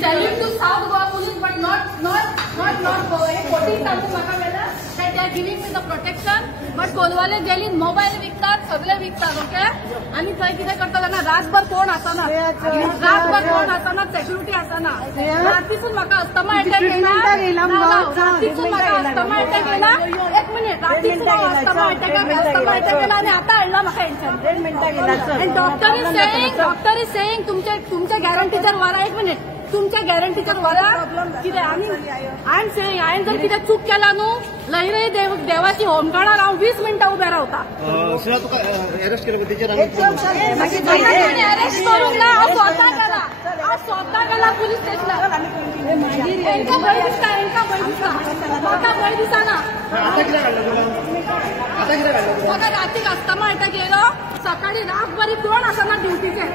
telling to South Goa police, but not Goa. 14 तारखेक म्हाका मेळ्ळा that they are giving me the protection, but Colvale गेली mobile विकतात, सगळे विकतात. ओके, आणि थंय कितें करता जाणा रातभर कोण आसना, सेक्युरिटी आसना. रातीसून म्हाका अस्थमा अटॅक येयला, रातीसून म्हाका अस्थमा अटॅक येयला. एक मिनिट, रातीसून अस्थमा अटॅक येयला आणि आता हाडला म्हाका हेंच्यान. डॉक्टर इज सेइंग तुमच्या गॅरंटीचेर व्हरा. एक मिनिट, तुमच्या गॅरंटीचेर व्हरा. कितें आय एम सेइंग हांवें जर कितें चूक केला न्हू, लयरय देवाची होमगार्डार हांव 20 मिनटां उबें रावता. अरेस्ट करूंक ना, हांव स्वता गेला पुलीस स्टेशनार. हेंका भंय दिसता, म्हाका भंय दिसना. म्हाका रातीक अस्थमा अटॅक येयलो, सकाळी रातभरी कोण आसना ड्युटीचेर.